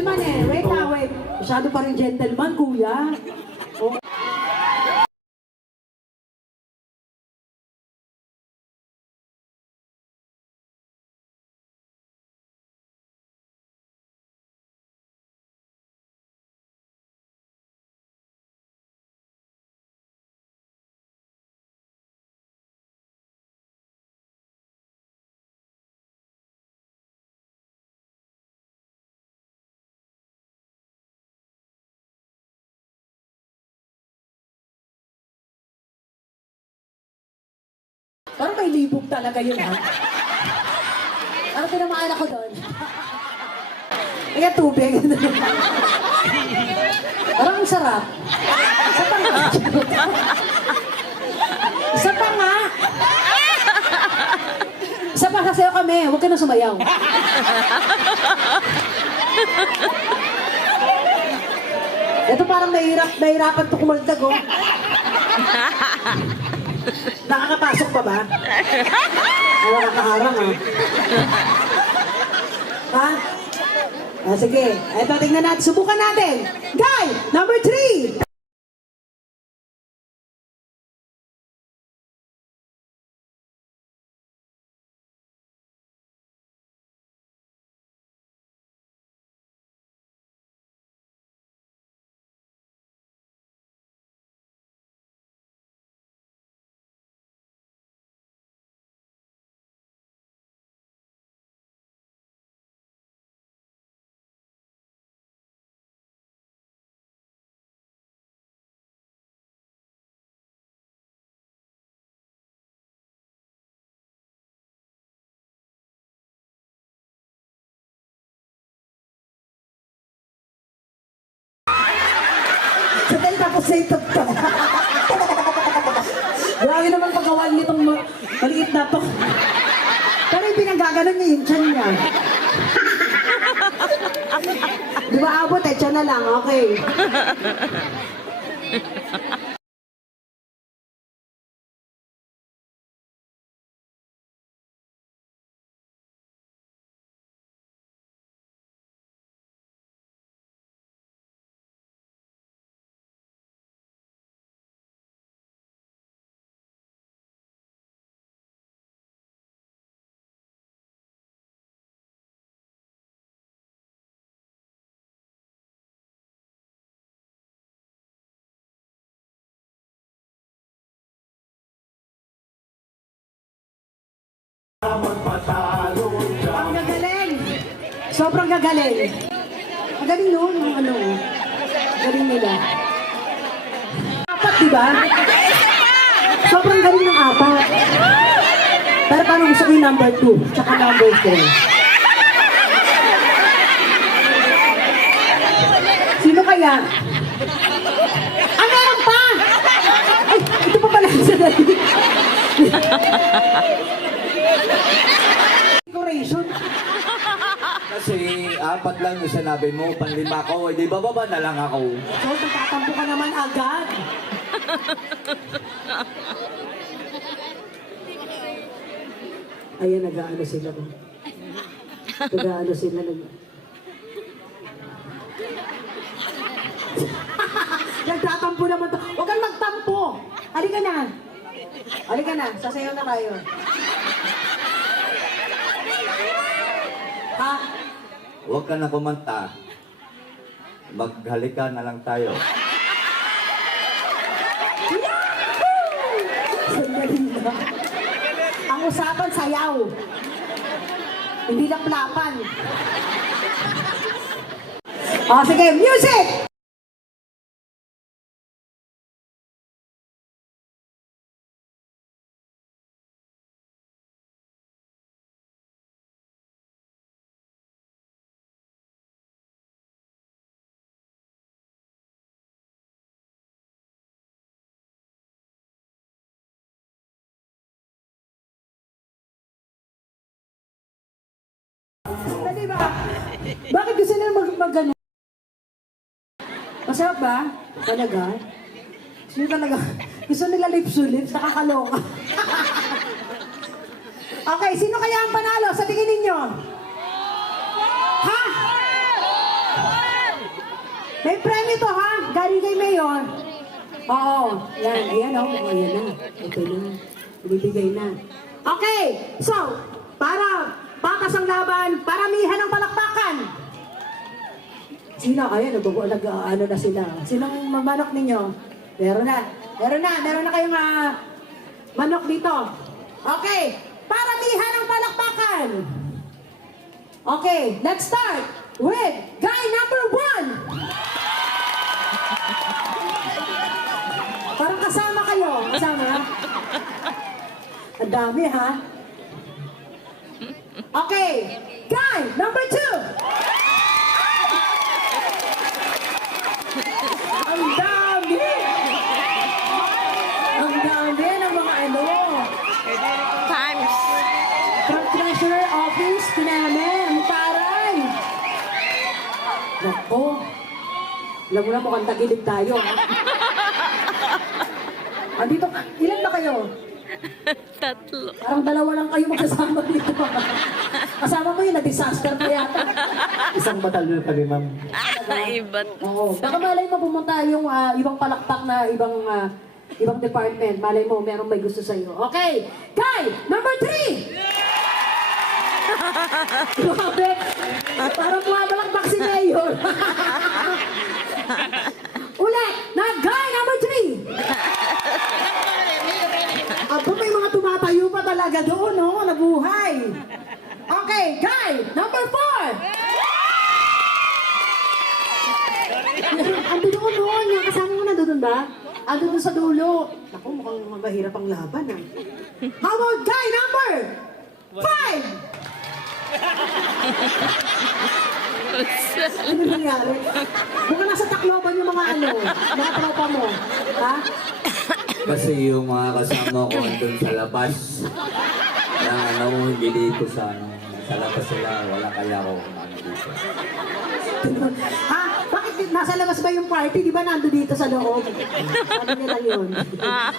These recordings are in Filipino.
gentleman eh. Wait na, wait. Masyado pa rin gentleman, kuya. Oh. Parang may libog talaga yun, ha? Parang tinamaan ako doon. Kaya tubig. Parang ang sarap. Isa pa nga. Isa pa nga. Isa pa, sasayaw kami. Huwag ka na sumayaw. Ito parang nahihirapan to kumaldag, oh. Nakakapasok pa ba? Ay, nakakaharang, ha? Ha? Ah, sige. Ito, tingnan natin. Subukan natin. Guy, number 3. Sandali tapos sa ito to. Grabe naman pagkawan nitong maliit na to. Pero yung pinanggaganon niya yung tiyan niya. Di ba abot eh, tiyan na lang, okay. Ang gagaling! Sobrang gagaling! Magaling nun, yung ano, galing nila. Apat, di ba? Sobrang galing ng apat. Pero paano gusto ko yung number 2, tsaka number 3? Sino kaya? Ah, meron pa! Ay, ito pa pala sa dali. Decoration. Kasi apat lang yung sinabi mo, panlima ko, di bababa na lang ako. So, nagtatampo ka naman agad. Ayan, nag-aano sila. Nag-aano sila. Nagtatampo naman to. Huwag kang magtampo. Halika na. Halika na. Sasayaw na tayo. Ha? Huwag ka na kumanta. Maghalika na lang tayo. Sandali na. Ang usapan, sayaw. Hindi lang plapan. O, sige, music! Dali ba? Bakit gusto nila mag-gano? Masarap ba? Talaga? Gusto talaga? Gusto nila lips to lips? Nakakaloka. Okay, sino kaya ang panalo sa tingin ninyo? Ha? premyo to ha. Galing kay Mayor. Oo. Yan. Ayan o. Oh. Ayan na. Okay na. Binibigay na. Okay. So, para batas ang laban, paramihan ng palakpakan. Sino? Ayan, ano na sila. Sinong manok ninyo? Meron na. Meron na kayong manok dito. Okay. Paramihan ng palakpakan. Okay. Let's start with guy number 1. Parang kasama kayo. Kasama? Ang dami, ha? Okay. Guy number 2. Ang dami! Ang dami ng mga ano. Times. From Treasurer Office, namin. Ang taray. Nako. Alam mo na mukhang tagilid tayo. Ha? Andito, ilan ba kayo? Tatlo. Parang dalawa lang kayo magkasama dito. Kasama mo yun, na-disaster pa yata. Isang batalyon kami, ma'am. Iba't. Oo. Baka malay mo pumunta yung ibang palakpak na ibang department. Malay mo, merong may gusto sa'yo. Okay. Guy, number 3! Grabe. Parang bumabalakbak si Mayor. Ulit. Na guy, number 3! Aba, may mga tumatayo pa talaga doon, no? Nabuhay. Okay, guy, number 4! Ando doon, doon. Yung kasama mo na doon ba? Ando doon sa dulo. Naku, mukhang mahirap ang laban, ha? How about guy number 5? Ano nangyari? Mukhang nasa Tacloban yung mga mga tropa mo. Ha? Kasi yung mga kasama ko andun sa labas. Hindi dito sa labas sila. Wala kaya ako dito. Ha? Bakit nasa labas ba yung party? Di ba nando dito sa loob? Sabi nila yun.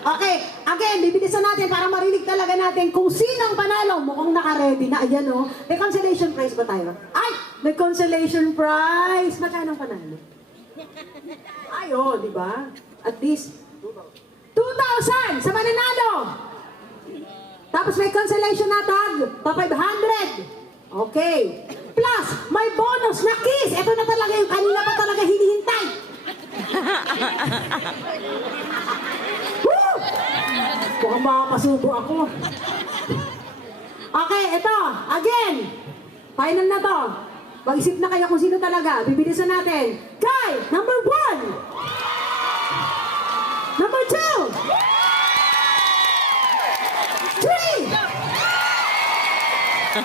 Okay, again, bibilisan natin para marinig talaga natin kung sino ang panalo. Mukhang naka-ready na. Ayan o. May consolation prize ba tayo? Ay! May consolation prize! Magkano ang panalo? Ay, oh, di ba? At least 2,000 sa mananalo! Tapos may consolation na tag pa 500. Okay. Plus, may bonus na kiss. Ito na talaga yung kanina pa talaga hinihintay. Woo! Mukhang makapasubo ako. Okay, ito. Again. Final na to. Mag-isip na kayo kung sino talaga. Bibilisan natin. Guy, number 1. Number 2. 3. 4.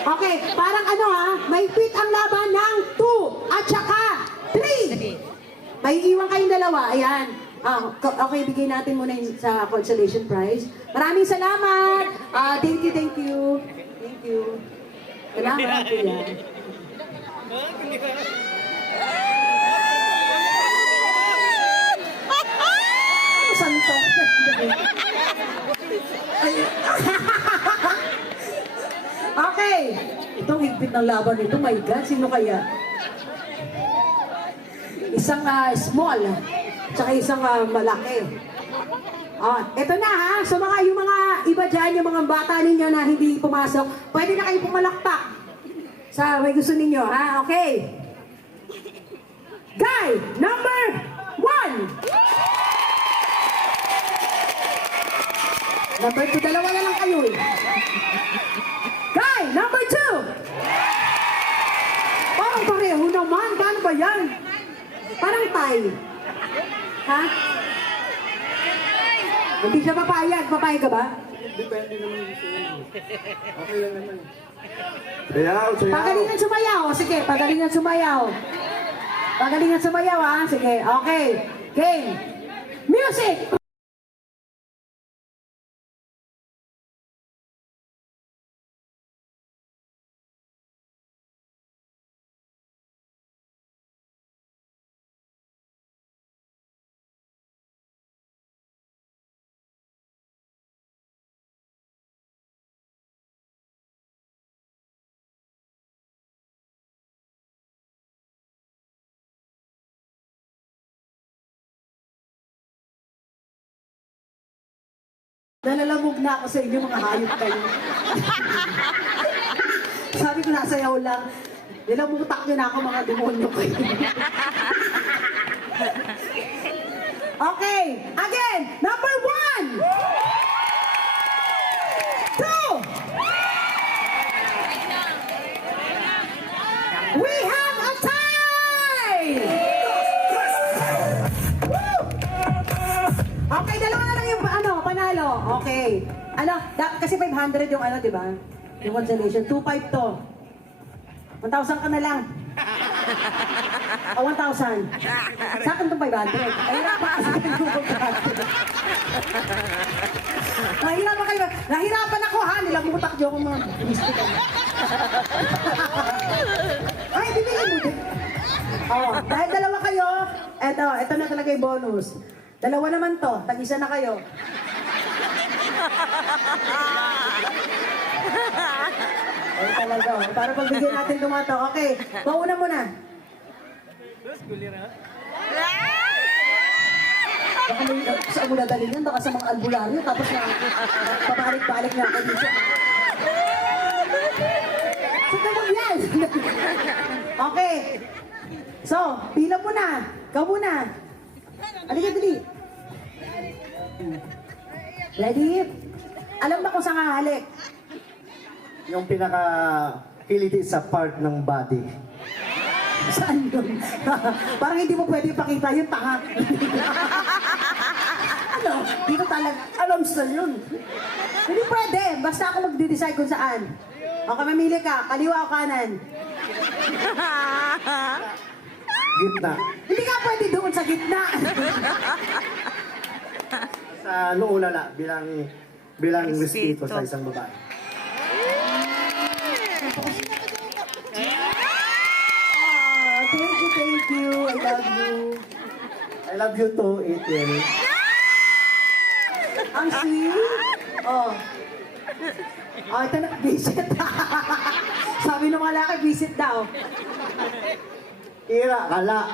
Okay, parang may fit ang laban ng 2 at saka 3. May iwan kayong dalawa, ayan. Okay, bigay natin muna yung sa consolation prize. Maraming salamat. Thank you. Thank you. Salamat, kuya. Santo. Okay. Itong higpit ng laban nito, my God, sino kaya? Isang small, tsaka isang malaki. Ito na ha, so yung mga iba dyan, yung mga bata ninyo na hindi pumasok, pwede na kayo pumalakpak sa may gusto ninyo, ha? Okay. Guy, number 1. Number 2, dalawa na lang kayo eh. Guy, number 2. Parang pareho naman. Paano ba yan? Parang tie. Ha? Hindi siya papayag. Papayag ka ba? Depende naman gusto mo. Okay lang naman. Sayaw. Pagalingan sumayaw. Sige, pagalingan sumayaw. Pagalingan sumayaw ha. Sige, okay. Game. Music! Nalalamog na ako sa inyo, mga hayop kayo. Sabi ko, nasayaw lang. Nilamutak nyo na ako, mga demonyo kayo. Okay, again, number 1. 2. We have a tie! Woo! Okay, dalawa na lang yung panalo. Okay. Kasi 500 yung di ba? Yung consolation. 2,500 to. 1,000 ka na lang. O, 1,000. Sa akin itong 500. Ayun pa kasi yung 500. Nahirapan kayo. Nahirapan ako ha. Nilamutak niyo ako mga mystical. Ay, bibigyan mo din. Dahil dalawa kayo, ito na talaga yung bonus. Dalawa naman to. Tag-isa na kayo. Ay, talaga. Para pagbigyan natin tumato. Okay, mauna muna. Baka may sa muna dali yan, baka sa mga albularyo, tapos na pabalik-balik na ako dito. Sige mo yan! Okay. So, pila muna. Ikaw muna. Halika, dali. Ready? Alam ba kung saan hahalik? Yung pinaka-kiliti sa part ng body. Saan yun? Parang hindi mo pwede ipakita yun, tanga. Dito talaga. Alam sa yun. Hindi pwede. Basta ako magde-decide kung saan. Okay, mamili ka. Kaliwa o kanan. Gitna. Hindi ka pwede doon sa gitna. Sa noo lala bilang respeto sa isang babae. Thank you. I love you. I love you too, Ethel. Ang sweet. Ito na. Visit. Sabi ng mga laki, visit daw. Ira, kala.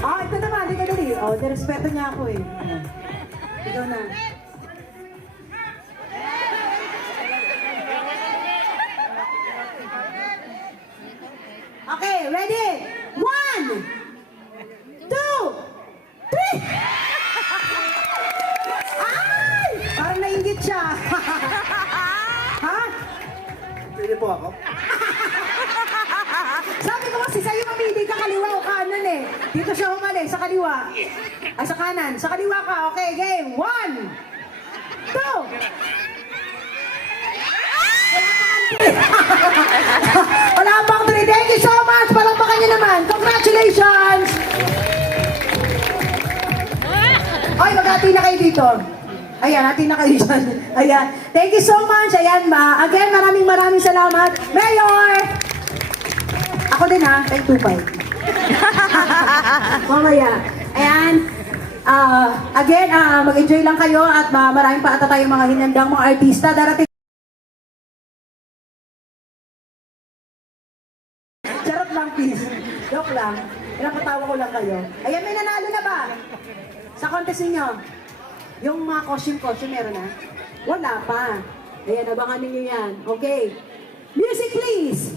Ito naman. Hindi ka dali. Nirespeto niya ako eh. Ikaw na. Okay, ready? 1, 2, 3! Ay! Parang nainggit siya. Ha? Pwede po ako? Sabi ko kasi sa'yo mamili ka kaliwa o kanan eh. Dito siya humali, sa kaliwa. Ay, sa kanan. Sa kaliwa ka. Okay, game. 1, 2! Wala pang 3. Thank you so much. Palakpakan niyo naman. Congratulations! Ay, maghati na kayo dito. Ayan, hati na kayo dyan. Ayan. Thank you so much. Ayan, again, maraming salamat. Mayor! Ako din ha. Thank you, 2,500. Mamaya. Ayan. Again, mag-enjoy lang kayo at maraming pa ata tayong mga hinandang mga artista. Darating. Charot lang, please. Joke lang. Pinapatawa ko lang kayo. Ayan, may nanalo na ba? Sa contest ninyo? Yung mga costume meron na? Wala pa. Ayan, abangan ninyo yan. Okay. Music, please!